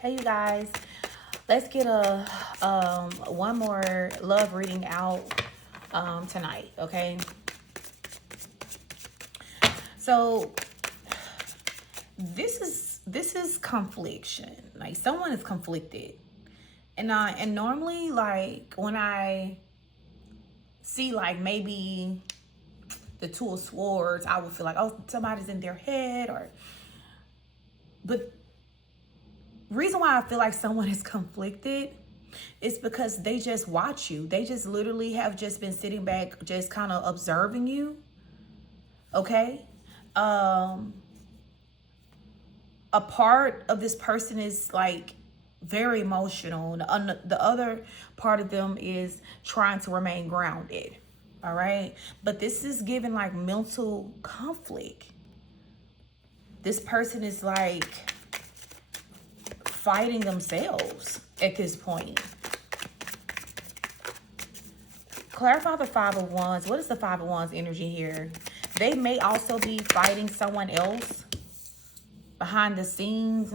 Hey, you guys. Let's get a one more love reading out tonight, okay? So this is confliction. Like someone is conflicted, and normally like when I see like maybe the Two of Swords, I would feel like, oh, somebody's in their head, but reason why I feel like someone is conflicted is because they just watch you. They just literally have just been sitting back, just kind of observing you. Okay. A part of this person is like very emotional. The other part of them is trying to remain grounded. All right. But this is giving like mental conflict. This person is like fighting themselves at this point. Clarify the Five of Wands. What is the Five of Wands energy here? They may also be fighting someone else behind the scenes.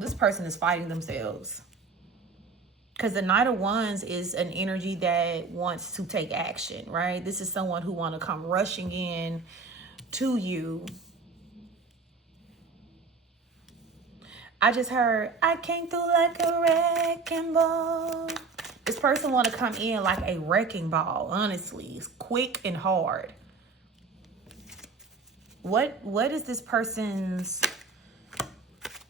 This person is fighting themselves. Because the Knight of Wands is an energy that wants to take action, right? This is someone who want to come rushing in to you. I just heard, I came through like a wrecking ball. This person want to come in like a wrecking ball, honestly. It's quick and hard. What is this person's...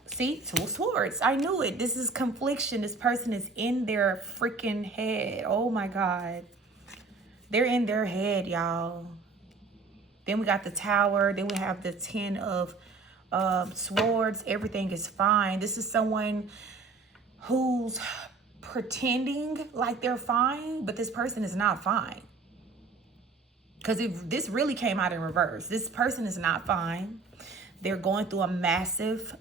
See, Two of Swords. I knew it. This is confliction. This person is in their freaking head. Oh my God. They're in their head, y'all. Then we got the Tower. Then we have the Ten of Swords. Everything is fine. This is someone who's pretending like they're fine, but this person is not fine. Because if this really came out in reverse, this person is not fine. They're going through a massive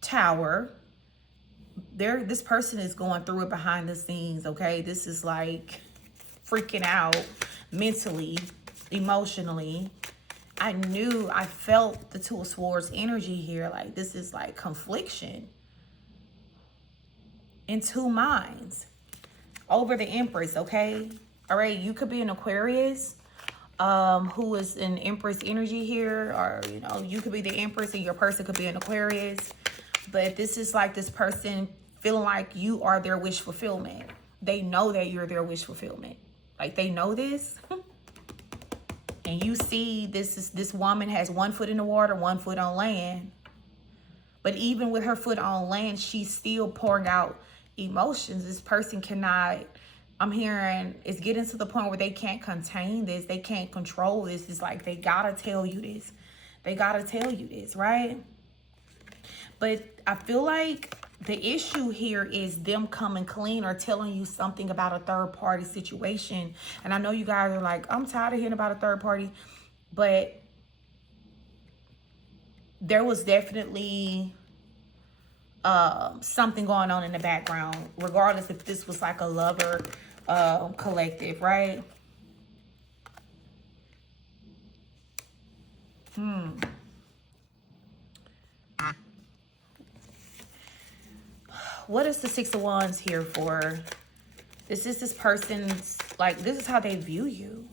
tower. This person is going through it behind the scenes, okay? This is like freaking out mentally, emotionally. I felt the Two of Swords energy here. Like this is like confliction in two minds over the Empress, okay? All right, you could be an Aquarius who is an Empress energy here, or you know, you could be the Empress and your person could be an Aquarius. But this is like this person feeling like you are their wish fulfillment. They know that you're their wish fulfillment. Like they know this. And you see this woman has 1 foot in the water, 1 foot on land. But even with her foot on land, she's still pouring out emotions. This person cannot, I'm hearing, it's getting to the point where they can't contain this. They can't control this. It's like they gotta tell you this. They gotta tell you this, right? But I feel like the issue here is them coming clean or telling you something about a third party situation. And I know you guys are like, I'm tired of hearing about a third party. But there was definitely something going on in the background, regardless if this was like a lover collective, right? What is the Six of Wands here for? This is this person's, like, this is how they view you.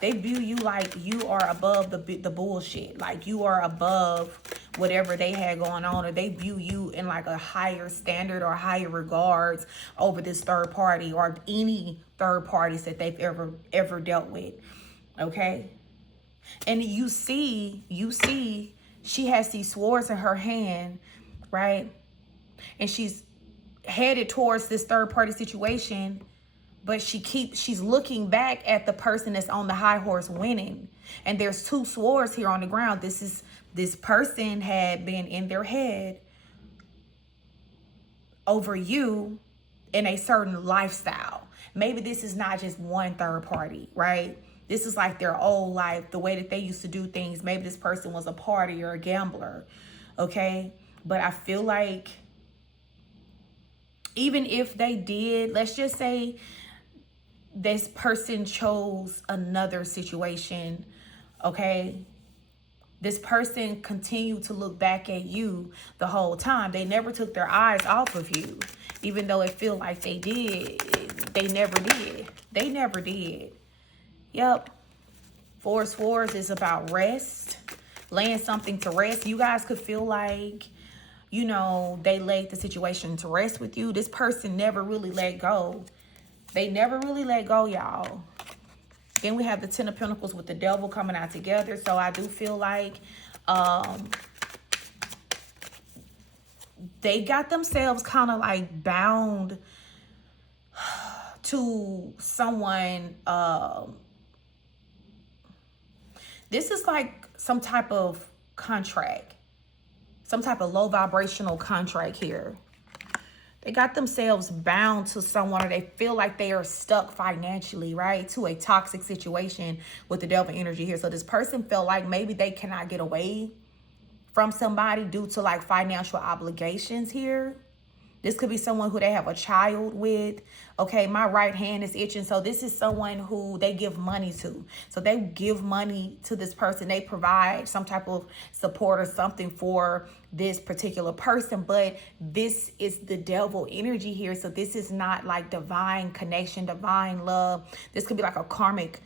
They view you like you are above the bullshit. Like you are above whatever they had going on, or they view you in like a higher standard or higher regards over this third party or any third parties that they've ever dealt with. Okay? And you see she has these swords in her hand, right? And she's headed towards this third party situation, but she's looking back at the person that's on the high horse winning. And there's 2 swords here on the ground. This person had been in their head over you in a certain lifestyle. Maybe this is not just one third party, right? This is like their old life, the way that they used to do things. Maybe this person was a partier or a gambler, okay? But I feel like even if they did, let's just say this person chose another situation, okay? This person continued to look back at you the whole time. They never took their eyes off of you. Even though it feel like they did, they never did. They never did. Yep. Four of Swords is about rest. Laying something to rest. You guys could feel like, you know, they laid the situation to rest with you. This person never really let go. They never really let go, y'all. Then we have the Ten of Pentacles with the Devil coming out together. So I do feel like they got themselves kind of like bound to someone. This is like some type of contract. Some type of low vibrational contract here. They got themselves bound to someone, or they feel like they are stuck financially, right? To a toxic situation with the Devil energy here. So this person felt like maybe they cannot get away from somebody due to like financial obligations here. This could be someone who they have a child with. Okay, my right hand is itching. So this is someone who they give money to. So they give money to this person. They provide some type of support or something for this particular person. But this is the Devil energy here. So this is not like divine connection, divine love. This could be like a karmic,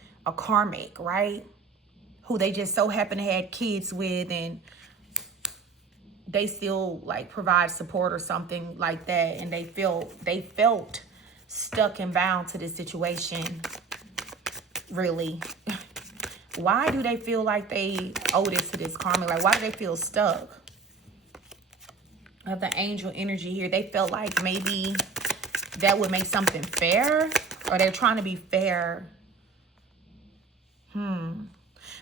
right? Who they just so happen to have kids with, and they still like provide support or something like that, and they felt stuck and bound to this situation. Really, why do they feel like they owe this to this karma? Like, why do they feel stuck? I have the Angel energy here. They felt like maybe that would make something fair, or they're trying to be fair.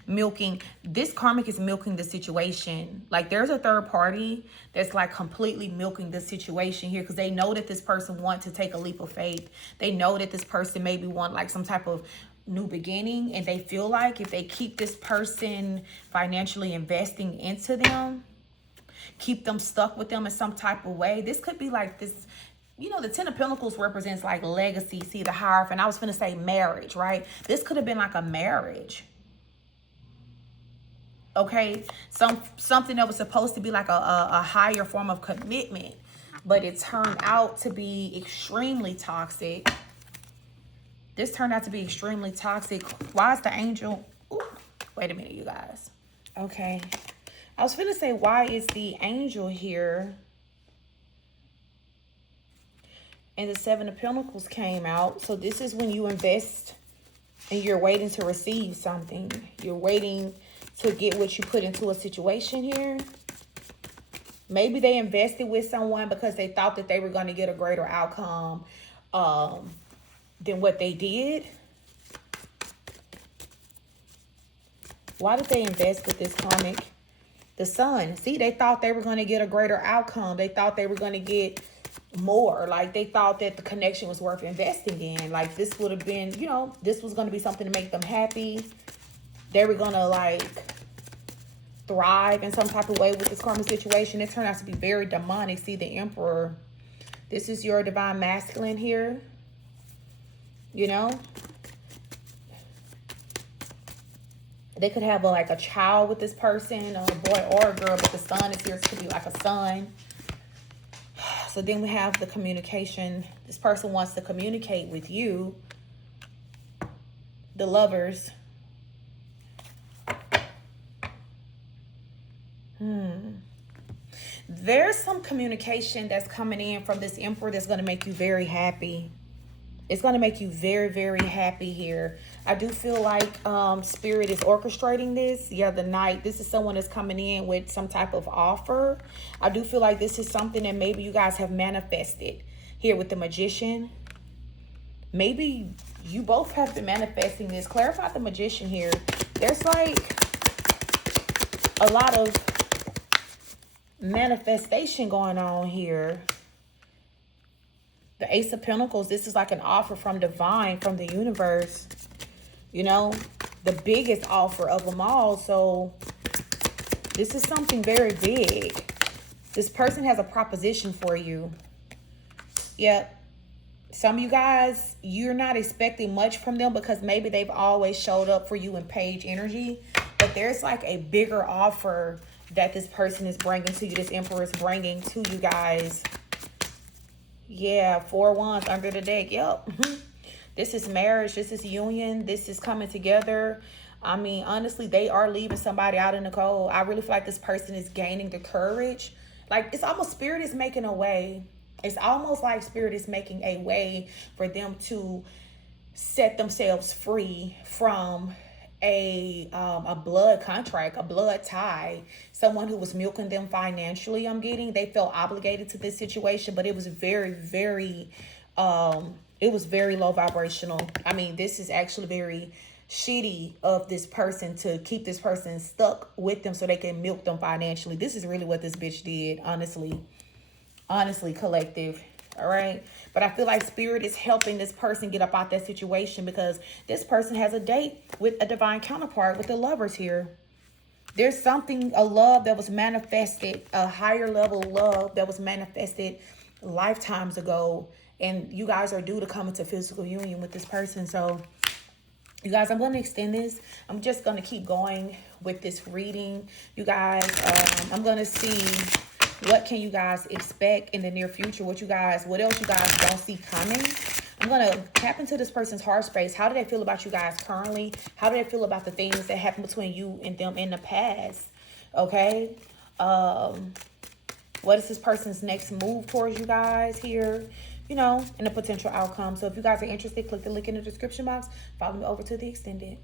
Milking, this karmic is milking the situation. Like, there's a third party that's like completely milking the situation here, because they know that this person wants to take a leap of faith. They know that this person maybe want like some type of new beginning, and they feel like if they keep this person financially investing into them, keep them stuck with them in some type of way. This could be like this, you know, the Ten of Pentacles represents like legacy. See the Hierophant. I was going to say marriage, right? This could have been like a marriage. Okay, something that was supposed to be like a higher form of commitment, but it turned out to be extremely toxic. This turned out to be extremely toxic. Why is the Angel? Ooh, wait a minute, you guys. Okay, I was finna say, why is the Angel here? And the Seven of Pentacles came out. So this is when you invest and you're waiting to receive something. You're waiting to get what you put into a situation here. Maybe they invested with someone because they thought that they were going to get a greater outcome than what they did. Why did they invest with this karmic? The Sun. See, they thought they were going to get a greater outcome. They thought they were going to get more. Like, they thought that the connection was worth investing in. Like, this would have been, you know, this was going to be something to make them happy. They were going to, like, thrive in some type of way with this karmic situation. It turned out to be very demonic. See, the Emperor. This is your divine masculine here. You know? They could have, like, a child with this person, or a boy or a girl, but the Sun is here. It could be like a son. So then we have the communication. This person wants to communicate with you. The Lovers. There's some communication that's coming in from this Emperor that's going to make you very happy. It's going to make you very, very happy here. I do feel like Spirit is orchestrating this. Yeah, the Knight. This is someone that's coming in with some type of offer. I do feel like this is something that maybe you guys have manifested here with the Magician. Maybe you both have been manifesting this. Clarify the Magician here. There's like a lot of manifestation going on here. The Ace of Pentacles, this is like an offer from divine, from the universe. You know, the biggest offer of them all. So this is something very big. This person has a proposition for you. Yep. Some of you guys, you're not expecting much from them because maybe they've always showed up for you in page energy. But there's like a bigger offer that this person is bringing to you. This Emperor is bringing to you guys. Yeah, 4 wands under the deck. Yep. This is marriage. This is union. This is coming together. I mean, honestly, they are leaving somebody out in the cold. I really feel like this person is gaining the courage. Like, it's almost Spirit is making a way. It's almost like Spirit is making a way for them to set themselves free from a blood contract, a blood tie, someone who was milking them financially. I'm getting, they felt obligated to this situation, but it was very, very, it was very low vibrational. I mean, this is actually very shitty of this person to keep this person stuck with them so they can milk them financially. This is really what this bitch did, honestly, collective. All right. But I feel like Spirit is helping this person get up out that situation, because this person has a date with a divine counterpart, with the Lovers here. There's something, a love that was manifested, a higher level love that was manifested lifetimes ago. And you guys are due to come into physical union with this person. So you guys, I'm going to extend this. I'm just going to keep going with this reading. You guys, I'm going to see what can you guys expect in the near future. What else you guys don't see coming. I'm going to tap into this person's heart space. How do they feel about you guys currently? How do they feel about the things that happened between you and them in the past? Okay. What is this person's next move towards you guys here? You know, and a potential outcome. So if you guys are interested, click the link in the description box. Follow me over to the extended.